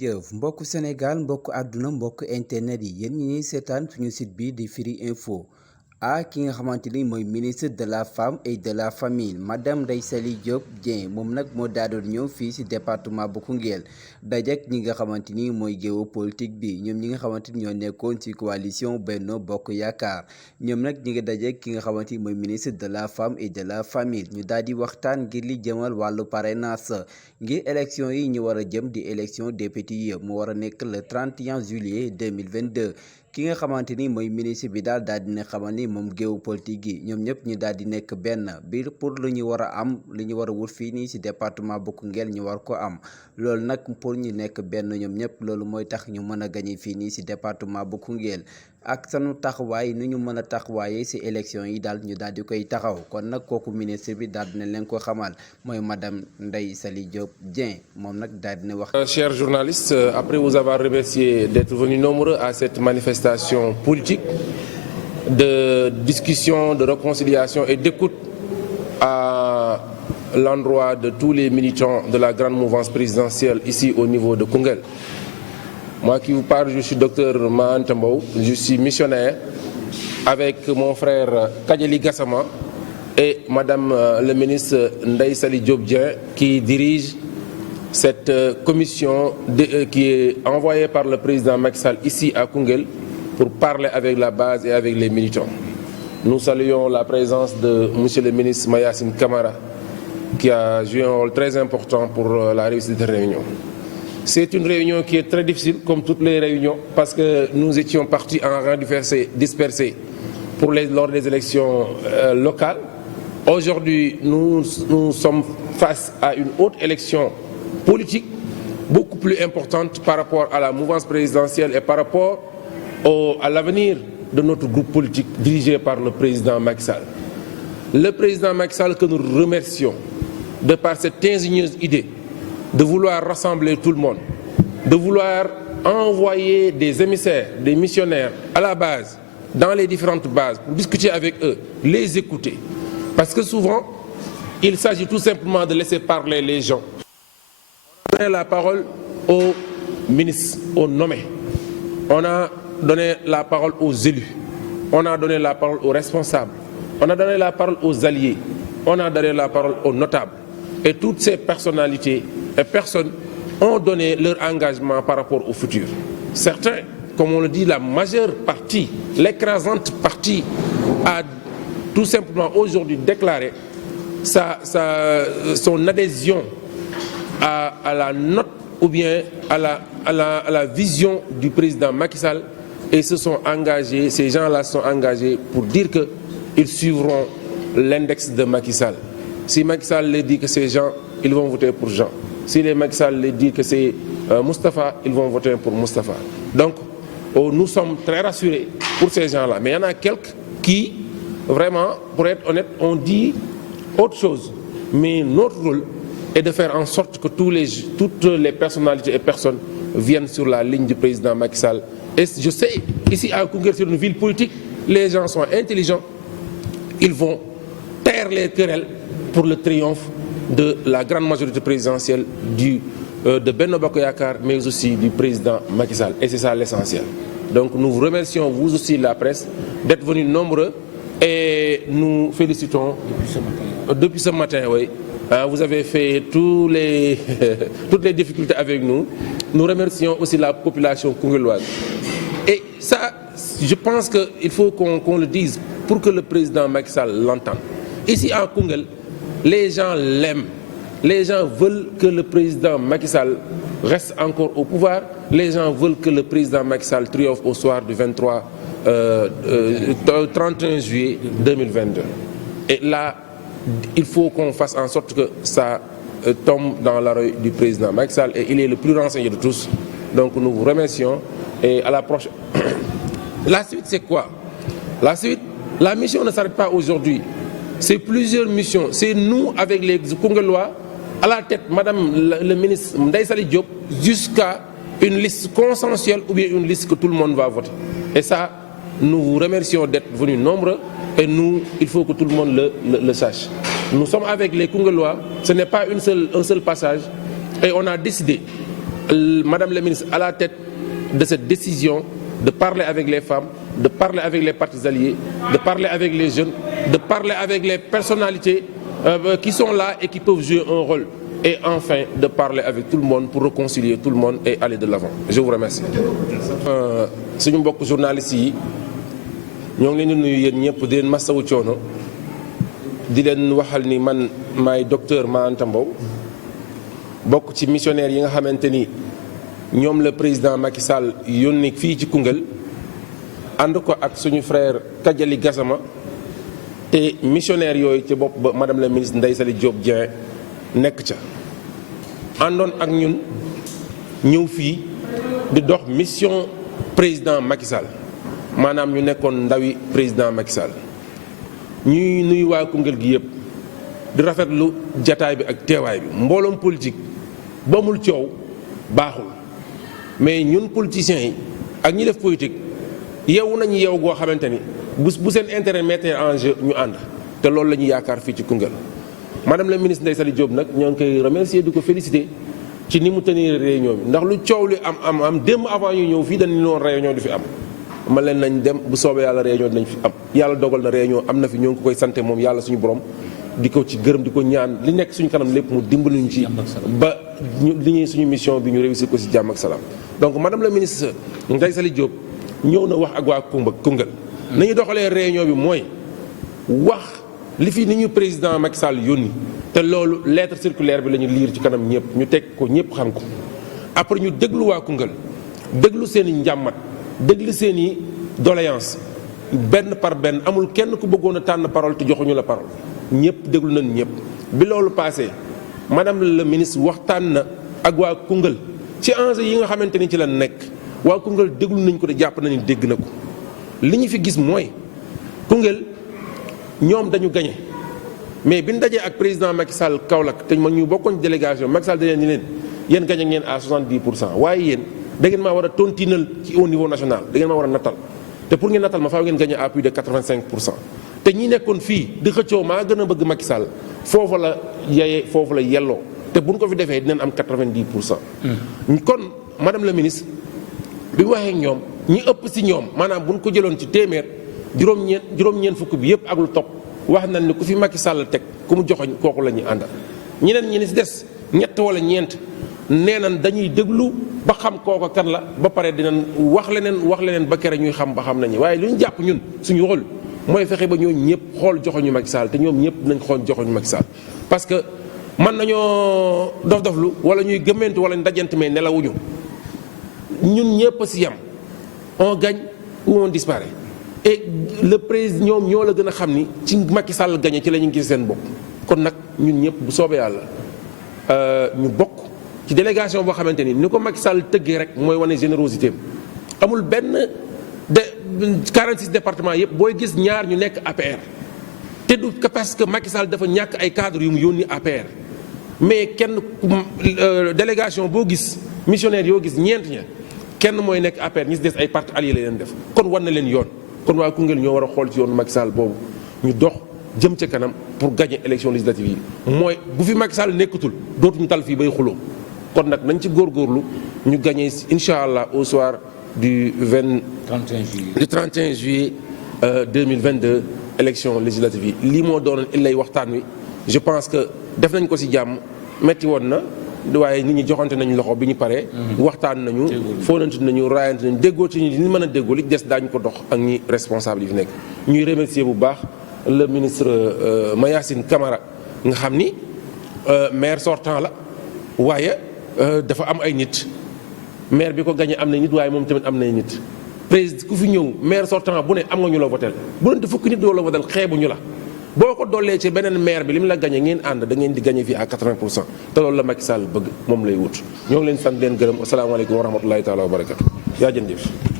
jëf mbokku Sénégal mbokku àdduna mbokku internet yi yéen ñi seetaan suñu site bi di Firi Info ki nga xamante ni mooy ministre de la femme et de la famille madame Ndeye Saly Diop Dieng moom nag moo daadoon ñëw fii ci département bu Koungheul dajek ñi nga xamante ni mooy géopolitique bi ñoom ñi nga xamante ni ñoo nekkoon ci coalition Benno Bokk Yaakaar ñoom nag ñi nga dajek ki nga xamante ni mooy ministre de la femme et de la famille ñu daal di waxtaan ngir li jëmal wàllu parrainage ngir élection yi ñu war a jëm di élection député yi mu war a nekk le 31 juillet 2022 ki nga xamante ni mooy ministre bi daal dina xamal ni moom géopolitique yi ñoom ñëpp ñu daal di nekk benn biir pour lu ñu war a am lu ñu war a wut fii nii ci département bu Koungheul ñu war ko am loolu nag pour ñu nekk benn ñoom ñëpp loolu mooy tax ñu mën a gañe fii nii ci département bu Koungheul ak sanu taxawaay nu ñu mën a taxawaayee ci élection yi daal ñu daal di koy taxaw kon nag kooku ministre bi daal dina leen ko xamal mooy madame Ndeye Saly Diop Dieng moom nag daal dina wax. Chers journalistes, après vous avoir remercié d'être venus nombreux à cette manifestation politique de discussion, de réconciliation et d'écoute à l'endroit de tous les militants de la grande mouvance présidentielle ici au niveau de Koungheul. Moi qui vous parle, je suis docteur Mahan Tambou, je suis missionnaire avec mon frère Kadjeli Gassama et madame le ministre Ndeye Saly Diop Dieng qui dirige cette commission qui est envoyée par le président Macky Sall ici à Koungheul pour parler avec la base et avec les militants. Nous saluons la présence de monsieur le ministre Mayacine Camara qui a joué un rôle très important pour la réussite de cette réunion. C'est une réunion qui est très difficile, comme toutes les réunions, parce que nous étions partis en rang dispersé lors des élections locales. Aujourd'hui, nous sommes face à une autre élection politique, beaucoup plus importante par rapport à la mouvance présidentielle et par rapport à l'avenir de notre groupe politique dirigé par le président Macky Sall. Le président Macky Sall que nous remercions de par cette ingénieuse idée de vouloir rassembler tout le monde, de vouloir envoyer des émissaires, des missionnaires à la base, dans les différentes bases, pour discuter avec eux, les écouter. Parce que souvent, il s'agit tout simplement de laisser parler les gens. On a donné la parole aux ministres, aux nommés. On a donné la parole aux élus. On a donné la parole aux responsables. On a donné la parole aux alliés. On a donné la parole aux notables. Et toutes ces personnalités et personnes ont donné leur engagement par rapport au futur. Certains, comme on le dit, la majeure partie, l'écrasante partie a tout simplement aujourd'hui déclaré son adhésion à la note ou bien à la vision du président Macky Sall et se sont engagés, ces gens-là se sont engagés pour dire qu'ils suivront l'index de Macky Sall. Si Macky Sall les dit que c'est Jean, ils vont voter pour Jean. Si les Macky Sall les dit que c'est Moustapha, ils vont voter pour Moustapha. Donc, nous sommes très rassurés pour ces gens-là. Mais il y en a quelques qui, vraiment, pour être honnête, ont dit autre chose. Mais notre rôle est de faire en sorte que toutes les personnalités et personnes viennent sur la ligne du président Macky Sall. Et je sais, ici à Koungheul, c'est une ville politique, les gens sont intelligents, ils vont taire les querelles pour le triomphe de la grande majorité présidentielle de Benno Bokk Yaakaar, mais aussi du président Macky Sall. Et c'est ça l'essentiel. Donc nous vous remercions, vous aussi la presse, d'être venus nombreux et nous félicitons depuis ce matin, oui. Vous avez fait toutes les difficultés avec nous. Nous remercions aussi la population koungheulloise. Et ça, je pense qu'il faut qu'on le dise pour que le président Macky Sall l'entende. Ici à Koungheul, les gens l'aiment. Les gens veulent que le président Macky Sall reste encore au pouvoir les gens veulent que le président Macky Sall triomphe au soir du 31 juillet 2022. Et là, il faut qu'on fasse en sorte que ça tombe dans l'oreille du président Macky Sall, et il est le plus renseigné de tous. Donc nous vous remercions et à la prochaine. La suite, c'est quoi? La suite, la mission ne s'arrête pas aujourd'hui. C'est plusieurs missions. C'est nous avec les Kounguelois à la tête, Madame le ministre Ndeye Saly Diop, jusqu'à une liste consensuelle ou bien une liste que tout le monde va voter. Et ça, nous vous remercions d'être venus nombreux, et nous, il faut que tout le monde le sache. Nous sommes avec les Kounguelois, ce n'est pas un seul passage, et on a décidé, Madame la ministre à la tête de cette décision, de parler avec les femmes, de parler avec les partis alliés, de parler avec les jeunes, de parler avec les personnalités qui sont là et qui peuvent jouer un rôle. Et enfin, de parler avec tout le monde pour réconcilier tout le monde et aller de l'avant. Je vous remercie. Suñu mbokk journalistes yi ñoo ngi leen di nuyu yéen ñëpp di leen masawu coono di leen waxal ni man maay docteur Mahanta Mbow bokk ci missionnaire yi nga xamante ni ñoom le président Macky Sall yónni fii ci Koungheul ànd ko ak suñu frère Kadiali Gassama te missionnaire yooyu ci bopp ba madame la ministre Ndeye Saly Diop Dieng nekk ca àndoon ak ñun ñëw fii di dox mission président Macky Sall maanaam ñu nekkoon ndawi président Macky Sall ñuy nuyu waa Koungheul gi yëpp di rafetlu jataay bi ak teewaay bi. mbooloom politique ba amul coow baaxul, mais ñun politiciens yi ak ñi def politique yeewu nañu yeew goo xamante ni bu seen intérêt mettre en jeu ñu ànd, te loolu la ñuy yaakaar fii ci Koungheul. Madame la ministre Ndeye Saly Diop nag ñoo ngi koy remercier di ko féliciter ci ni mu tenir réunion bi, ndax lu coow li am démb avant ñu ñëw fii dañu noon réunion du fi am. ma leen nañ dem bu soobee yàlla réunion dinañ fi am. yàlla dogal na réunion am na fi, ñoo ngi ko koy sante moom yàlla suñu borom di ko ci gërëm di ko ñaan li nekk suñu kanam lépp mu dimbali ñu ci ba li ñuy suñu mission bi ñu réussir ko ci jàmm ak salaam. donc madame la ministre Ndeye Saly Diop ñëw na wax ak waa Koungheul. nañu doxalee réunion bi mooy wax li fi ni ñu président Macky Sall yónni, te loolu lettre circulaire bi la ñu liir ci kanam ñëpp, ñu teg ko ñëpp xam ko. après ñu déglu waa Koungheul, déglu seen i njàmmat, déglu seen i doléance benn par benn, amul kenn ku bëggoon a tànn parole te joxuñu la parole, ñëpp déglu nañ ñëpp. bi loolu passé madame la ministre waxtaan na ak waa Koungheul ci enjeu yi nga xamante ni ci la nekk. waa Koungheul déglu nañ ko te jàpp nañu dégg na ko. li ñu fi gis mooy Koungheul ñoom dañu gagné, mais bi ñu dajee ak président Macky Sall Kaolack te ma ñu bokkoon ci délégation Macky Sall dañu leen yéen gagné ngeen à 70%, waaye yéen da ngeen maa war a tontinal ci au niveau national, da ngeen maa war a nattal, te pour ngeen nattal ma faaw ngeen gagné à plus de 85%. te ñi nekkoon fii di xëccoo maa gën a bëgg Macky Sall foofu la yeyee, foofu la yelloo, te buñ ko fi defee dinañ am 90%. kon madame la ministre bi waxee ñoom ñi ëpp si ñoom maanaam buñ ko jëloon ci téeméer juróom-ñeent fukk bi yëpp ak lu topp wax nañ ne ku fi Macky Sall teg ku mu joxoñ kooku la ñuy àndal. ñeneen ñi ni si des ñett wala ñeent nee nañ dañuy déglu ba xam kooku kan la, ba pare dinañ wax leneen ba kere ñuy xam ba xam nañu. waaye lu ñu jàpp ñun suñu rôle mooy fexe ba ñooñu ñëpp xool joxoñu Macky Sall, te ñoom ñëpp nañ xool joxoñu Macky Sall. parce que mën nañoo dof-doflu wala ñuy gëmmentu wala ndajant mais nelawuñu, ñun ñëpp si yam, on gagne ou on disparaît. et le président ñoom ñoo la gën a xam ni ci Macky Sall gagné ci la ñu gis seen bopp. kon nag ñun ñëpp bu soobee yàlla ñu bokk ci délégation boo xamante ni ko Macky Sall tëggee rek mooy wane générosité am. amul benn de 46 départements yëpp booy gis ñaar ñu nekk APR, te du parce que Macky Sall dafa ñàkk ay cadres yu mu yónni APR, mais kenn délégation boo gis missionnaire yoo gis ñeent ña kenn mooy nekk APR, ñi si des ay partis alliés la leen def. kon war na leen yoon. kon waa Koungheul ñoo war a xool ci yoonu Macky Sall boobu ñu dox jëm ca kanam pour gagner élection législative yi. mooy bu fi Macky Sall nekkatul dootuñu tal fii bay xuloo. kon nag nañ ci góorgóorlu ñu gagner incha allah au soir du 31 juillet 2022 élection législative yi. lii moo doonoon illay waxtaan wi. je pense que def nañ ko ci jàmm, metti woon na waaye nit ñi joxante nañ loxo bi ñu paree. waxtaan nañu fóonante nañu raayante nañu déggoo ci ñi li mën a déggoo li des daañu ko dox ak ñi responsable yi fi nekk. ñuy remercier bu baax le ministre Mayacine Camara nga xam ni maire sortant la waaye dafa am ay nit maire bi ko gagné am na nit waaye moom tamit am na nit président ku fi ñëw maire sortant bu ne am nga ñu la votel bu doon te fukki nit yoo la votel xeebu ñu la boo ko dollee ci beneen maire bi li mu la gagné ngeen ànd da ngeen di gagné fii à 80% te loolu la Macky Sall bëgg moom lay wut ñoo ngi leen sant leen gërëm asalaamaaleykum wa rahmatulahi taala wa barakatu yaa jën jëf